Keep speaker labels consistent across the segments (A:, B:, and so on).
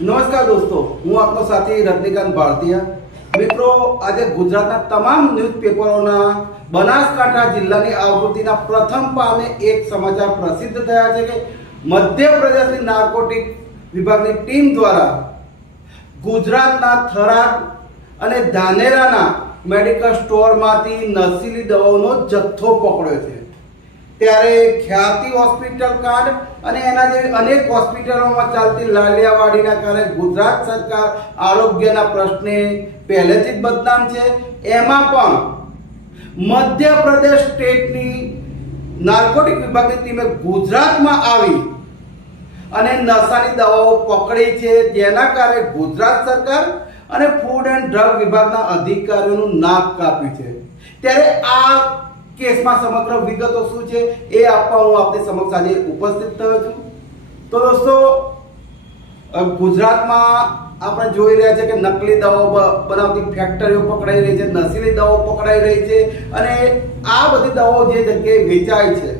A: નમસ્કાર દોસ્તો, હું આપનો સાથી રજનીકાંત ભારતીય. મિત્રો, આજે ગુજરાતના તમામ ન્યૂઝપેપરોના બનાસકાંઠા જિલ્લાની આવૃત્તિના પ્રથમ પાને એક સમાચાર પ્રસિદ્ધ થયા છે કે મધ્યપ્રદેશની નાર્કોટિક વિભાગની ટીમ દ્વારા ગુજરાતના થરાદ અને ધાનેરાના મેડિકલ સ્ટોરમાંથી નસીલી દવાઓનો જથ્થો પકડ્યો છે. ત્યારે ખ્યાતિ હોસ્પિટલ કાર્ડ અને એના જે અનેક હોસ્પિટલોમાં ચાલતી લાલિયાવાડીના કારણે ગુજરાત સરકાર આરોગ્યના પ્રશ્ને પહેલેથી જ બદનામ છે. એમાં પણ મધ્યપ્રદેશ સ્ટેટની નાર્કોટિક વિભાગની ટીમે ગુજરાતમાં આવી અને નશાની દવાઓ પકડી છે. જેના કારણે ગુજરાત સરકાર અને ફૂડ એન્ડ ડ્રગ વિભાગના અધિકારીઓનું નાક કાપ્યું છે. ત્યારે આ કેસમાં સમગ્ર વિગતો શું છે એ આપવા હું આપની સમક્ષ આજે ઉપસ્થિત થયો છું. તો દોસ્તો ગુજરાતમાં આપણે જોઈ રહ્યા છે કે નકલી દવાઓ બનાવતી ફેક્ટરીઓ પકડાઈ રહી છે નસીલી દવાઓ પકડાઈ રહી છે અને આ બધી દવાઓ જે જગ્યાએ વેચાય છે,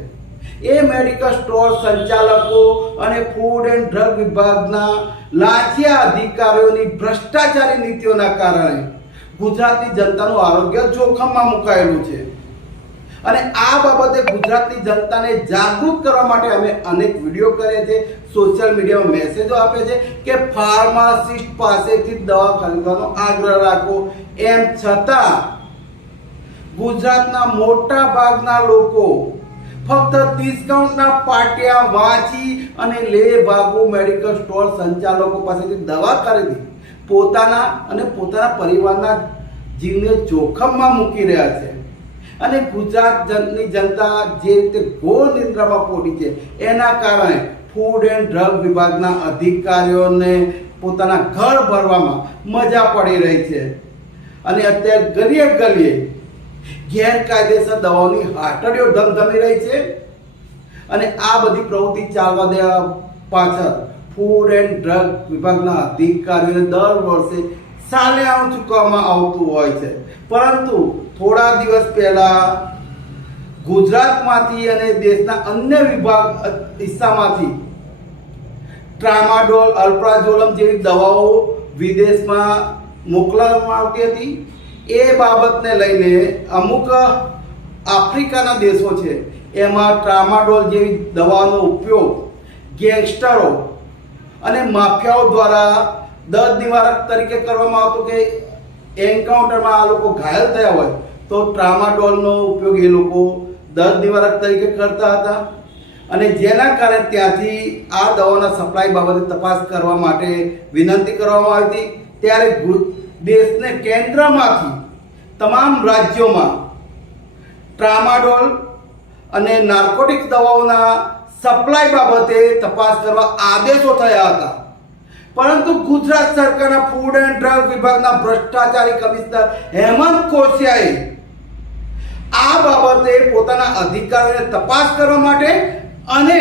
A: એ મેડિકલ સ્ટોર સંચાલકો અને ફૂડ એન્ડ ડ્રગ વિભાગના લાંચિયા અધિકારીઓની ભ્રષ્ટાચારી નીતિઓના કારણે ગુજરાતની જનતાનું આરોગ્ય જોખમમાં મુકાયેલું છે. અને આ બાબતે ગુજરાતની જનતાને જાગૃત કરવા માટે અમે અનેક વીડિયો કરે છે. સોશિયલ મીડિયામાં મેસેજો આપે છે કે ફાર્માસિસ્ટ પાસેથી દવા ખરીદવાનો આગ્રહ રાખો. એમ છતાં ગુજરાતના મોટા ભાગના લોકો ફક્ત ડિસ્કાઉન્ટના પાટિયા વાંચી અને લે ભાગો મેડિકલ સ્ટોર સંચાલકો પાસેથી દવા ખરીદી પોતાના અને પોતાના પરિવારના જીવને જોખમમાં મૂકી રહ્યા છે. અને ગુજરાત જનની જનતા જે રીતે ઘોર નિંદ્રામાં પહોંચી છે, એના કારણે ફૂડ એન્ડ ડ્રગ વિભાગના અધિકારીઓને પોતાના ઘર ભરવામાં મજા પડી રહી છે. અને અત્યારે ગલીએ ગલીએ ગેરકાયદેસર દવાઓની હાટડીઓ ધમધમી રહી છે. અને આ બધી પ્રવૃત્તિ ચાલવા દેવા પાછળ ફૂડ એન્ડ ડ્રગ વિભાગના અધિકારીઓને દર વર્ષે સાલિયાણું ચૂકવવામાં આવતું હોય છે. પરંતુ થોડા દિવસ પહેલા ગુજરાતમાંથી અને દેશના અન્ય વિભાગ હિસ્સામાંથી ટ્રામાડોલ અલ્પ્રાઝોલમ જેવી દવાઓ વિદેશમાં મોકલવામાં આવતી હતી. એ બાબતને લઈને અમુક આફ્રિકાના દેશો છે, એમાં ટ્રામાડોલ જેવી દવાનો ઉપયોગ ગેંગસ્ટરો અને માફિયાઓ દ્વારા દર્દ નિવારક તરીકે કરવામાં આવતું કે એન્કાઉન્ટરમાં આ લોકો ઘાયલ થયા હોય તો ટ્રામાડોલનો ઉપયોગ એ લોકો દર્દ નિવારક તરીકે કરતા હતા. અને જેના કારણે ત્યાંથી આ દવાના સપ્લાય બાબતે તપાસ કરવા માટે વિનંતી કરવામાં આવી હતી. ત્યારે દેશને કેન્દ્રમાંથી તમામ રાજ્યોમાં ટ્રામાડોલ અને નાર્કોટિક્સ દવાઓના સપ્લાય બાબતે તપાસ કરવા આદેશો થયા હતા. પરંતુ ગુજરાત સરકારના ફૂડ એન્ડ ડ્રગ વિભાગના ભ્રષ્ટાચારી કમિશનર હેમંત કોશિયાએ આ બાબતે પોતાના અધિકારીઓને તપાસ કરવા માટે અને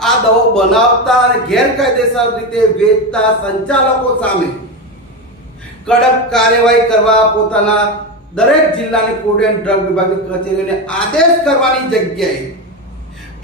A: આ દવાઓ બનાવતા અને ગેરકાયદેસર રીતે વેચતા સંચાલકો સામે કડક કાર્યવાહી કરવા પોતાના દરેક જિલ્લાની ફૂડ એન્ડ ડ્રગ વિભાગની કચેરીને આદેશ કરવાની જગ્યાએ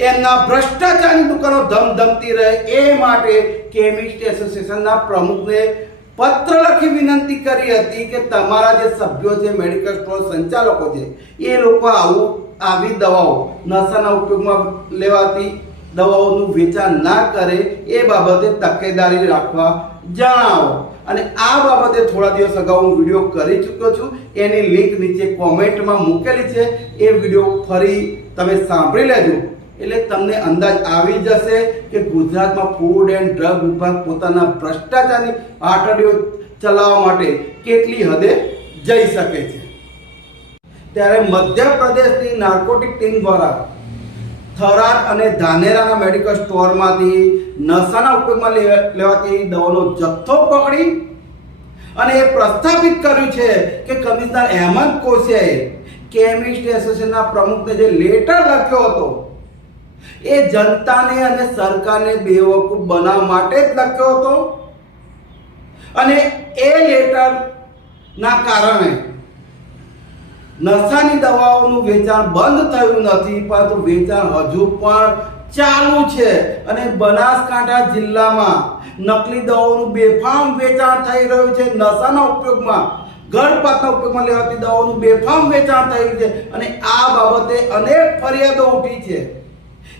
A: એમના ભ્રષ્ટાચારની દુકાનો ધમધમતી રહે. એ માટે કેમિસ્ટ એસોસિએશનના પ્રમુખને પત્ર લખી વિનંતી કરી હતી કે તમારા જે સભ્યો છે મેડિકલ સ્ટોર સંચાલકો છે, એ લોકો આવું, આવી દવાઓ, નશાના ઉપયોગમાં લેવાતી દવાઓનું વેચાણ ના કરે, એ બાબતે તકેદારી રાખવા જણાવો. અને આ બાબતે થોડા દિવસ અગાઉ હું વીડિયો કરી ચૂક્યો છું. એની લિંક નીચે કોમેન્ટમાં મૂકેલી છે. એ વીડિયો ફરી તમે સાંભળી લેજો. એટલે તમને અંદાજ આવી જશે કે ગુજરાતમાં ફૂડ એન્ડ ડ્રગ વિભાગ પોતાના ભ્રષ્ટાચારની આટડીઓ ચલાવવા માટે કેટલી હદે જઈ શકે છે. ત્યારે મધ્યપ્રદેશની નાર્કોટિક ટીમ દ્વારા થરાદ અને ધાનેરાના મેડિકલ સ્ટોરમાંથી નશાના ઉપયોગમાં લેવાતી દવાનો જથ્થો પકડી અને એ પ્રસ્થાપિત કર્યું છે કે કમિશનર હેમંત કોશિયાએ કેમિસ્ટ એસોસિએશનના પ્રમુખને જે લેટર લખ્યો હતો એ જનતાને અને સરકારને બેવકૂફ બનાવવા માટે જ લખ્યો હતો. અને એ લેટર ના કારણે નશાની દવાઓનું વેચાણ બંધ થયું નથી, પરંતુ વેચાણ હજુ પણ ચાલુ છે. અને બનાસકાંઠા જિલ્લામાં નકલી દવાઓનું બેફામ વેચાણ થઈ રહ્યું છે. નશાના ઉપયોગમાં ગર્ભપાતના ઉપયોગમાં લેવાતી દવાઓનું બેફામ વેચાણ થયું છે. અને આ બાબતે અનેક ફરિયાદો ઉઠી છે.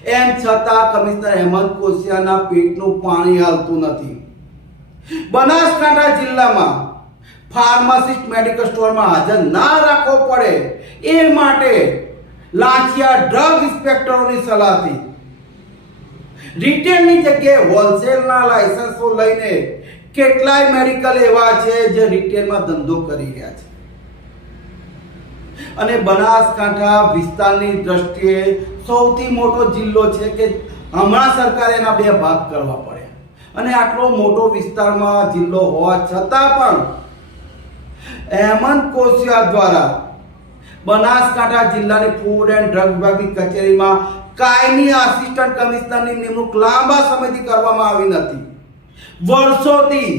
A: એમ છતાં કમિશનર હેમંત કોશિયાના પેટનું પાણી હાલતું નથી. બનાસકાંઠા જિલ્લામાં ફાર્માસિસ્ટ મેડિકલ સ્ટોરમાં હાજર ના રાખવો પડે એ માટે લાંચિયા ડ્રગ ઇન્સ્પેક્ટરોની સલાહથી. રિટેલની જગ્યાએ હોલસેલના લાયસન્સો લઈને કેટલાય મેડિકલ એવા છે જે રિટેલમાં ધંધો કરી રહ્યા છે. અને બનાસકાંઠા વિસ્તારની દ્રષ્ટિએ સૌથી મોટો જિલ્લો છે કે હમણાં સરકારે એના બે ભાગ કરવા પડે. અને આટલો મોટો વિસ્તારમાં જિલ્લો હોવા છતાં પણ હેમંત કોશિયા દ્વારા બનાસકાંઠા જિલ્લાની ફૂડ એન્ડ ડ્રગ વિભાગની કચેરીમાં કાયમી આસિસ્ટન્ટ કમિશનરની નિમણૂક લાંબા સમયથી કરવામાં આવી નથી. વર્ષોથી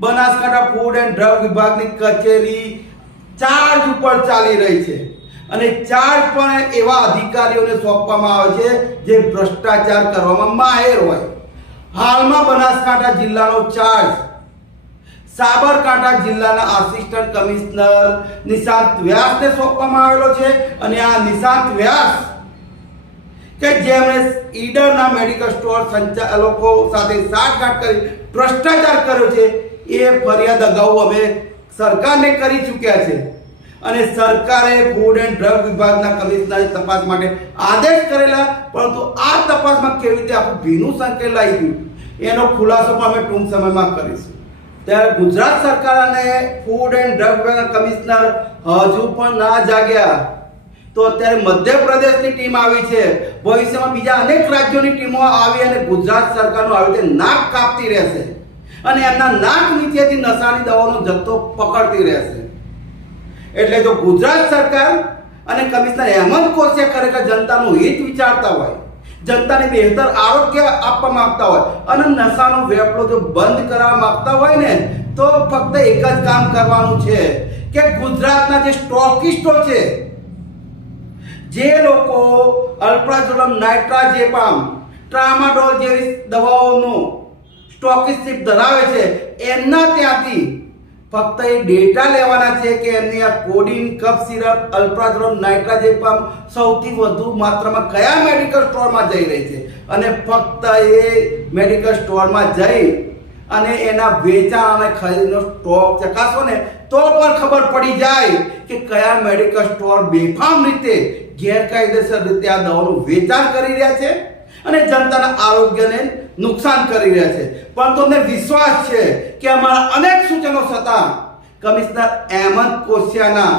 A: બનાસકાંઠા ફૂડ એન્ડ ડ્રગ વિભાગની કચેરી ચાર્જ ઉપર ચાલી રહી છે. અને ચાર્જ પણ એવા અધિકારીઓને સોંપવામાં આવે છે, જે ભ્રષ્ટાચાર કરવામાં માહેર હોય. હાલમાં બનાસકાંઠા જિલ્લાનો ચાર્જ સાબરકાંઠા જિલ્લાના આસિસ્ટન્ટ કમિશનર નિશાંત વ્યાસને સોંપવામાં આવેલો છે. અને આ નિશાંત વ્યાસ કે જેમણે ઈડરના મેડિકલ સ્ટોર સંચાલકો સાથે સાઠગાંઠ કરી ભ્રષ્ટાચાર કર્યો છે, એ ફરિયાદ અગાઉ અમે સરકારને કરી ચૂક્યા છે. અને સરકારે ફૂડ એન્ડ ડ્રગ વિભાગના કમિશનરની તપાસ માટે આદેશ કરેલા, પરંતુ આ તપાસમાં કેવી રીતે આખું ભીનું સંકેલાઈ ગયું એનો ખુલાસો પણ અમે ટૂંક સમયમાં કરીશું. ત્યારે ગુજરાત સરકાર અને ફૂડ એન્ડ ડ્રગ વિભાગના કમિશનર હજુ પણ ના જાગ્યા. તો અત્યારે મધ્યપ્રદેશની ટીમ આવી છે. ભવિષ્યમાં બીજા અનેક રાજ્યોની ટીમો આવી અને ગુજરાત સરકારનું આવી રીતે નાક કાપતી રહેશે. અને એમના નાક નીચેથી નશાની દવાનો જથ્થો પકડતી રહેશે. એટલે જો ગુજરાત સરકાર અને કમિશનર અહેમદ કોશિયા ખરેખર જનતાનું હિત વિચારતા હોય, જનતાને બહેતર આરોગ્ય આપવા માંગતા હોય અને નશાનો વેપલો જો બંધ કરવા માંગતા હોય ને, તો ફક્ત એક જ કામ કરવાનું છે કે ગુજરાતના જે સ્ટોકિસ્ટો છે, જે લોકો અલ્પ્રાઝોલમ નાઇટ્રાજેપામ, ટ્રામાડોલ જેવી દવાઓનો સ્ટોકિસ્ટ ધરાવે છે, એમના ત્યાંથી ફક્ત એ ડેટા લેવાના છે કે એમની આ કોડિન કફ સિરપ અલ્પ્રાઝોલમ નાઇટ્રાઝેપામ સૌથી વધુ માત્રામાં કયા મેડિકલ સ્ટોરમાં જઈ રહી છે? અને ફક્ત એ મેડિકલ સ્ટોરમાં જઈ અને એના વેચાણ અને ખરીદનો સ્ટોક ચકાસો ને, તો પણ ખબર પડી જાય કે કયા મેડિકલ સ્ટોર બેફામ રીતે ગેરકાયદેસર રીતે આ દવાનું વેચાણ કરી રહ્યા છે. અને જનતાના આરોગ્યને નુકસાન કરી રહ્યા છે. પણ તમને વિશ્વાસ છે કે અમારા અનેક સૂચનો છતાં કમિશનર અહેમદ કોશિયાના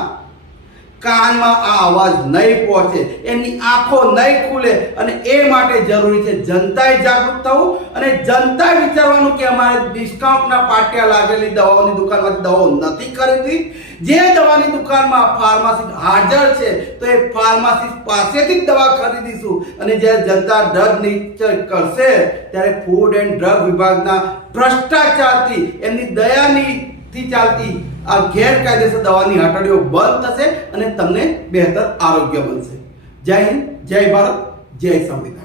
A: કાનમાં આ અવાજ નહીં પહોંચે, એમની આંખો નહીં ખુલે અને એ માટે જરૂરી છે જનતાએ જાગૃત થવું અને જનતાએ વિચારવાનું કે અમારે ડિસ્કાઉન્ટના પાટિયા લાગેલી દવાઓની દુકાનમાંથી દવાઓ નથી ખરીદવી. જે દવાની દુકાનમાં ફાર્માસિસ્ટ હાજર છે, તો એ ફાર્માસિસ્ટ પાસેથી જ દવા ખરીદીશું. અને જ્યારે જનતા ડ્રગ નિશ્ચય કરશે, ત્યારે ફૂડ એન્ડ ડ્રગ વિભાગના ભ્રષ્ટાચારથી, એમની દયાની થી ચાલતી આ ગેરકાયદેસર દવાની હટડીઓ બંધ થશે અને તમને બહેતર આરોગ્ય બનશે જય હિન્દ, જય ભારત, જય સંવિધાન.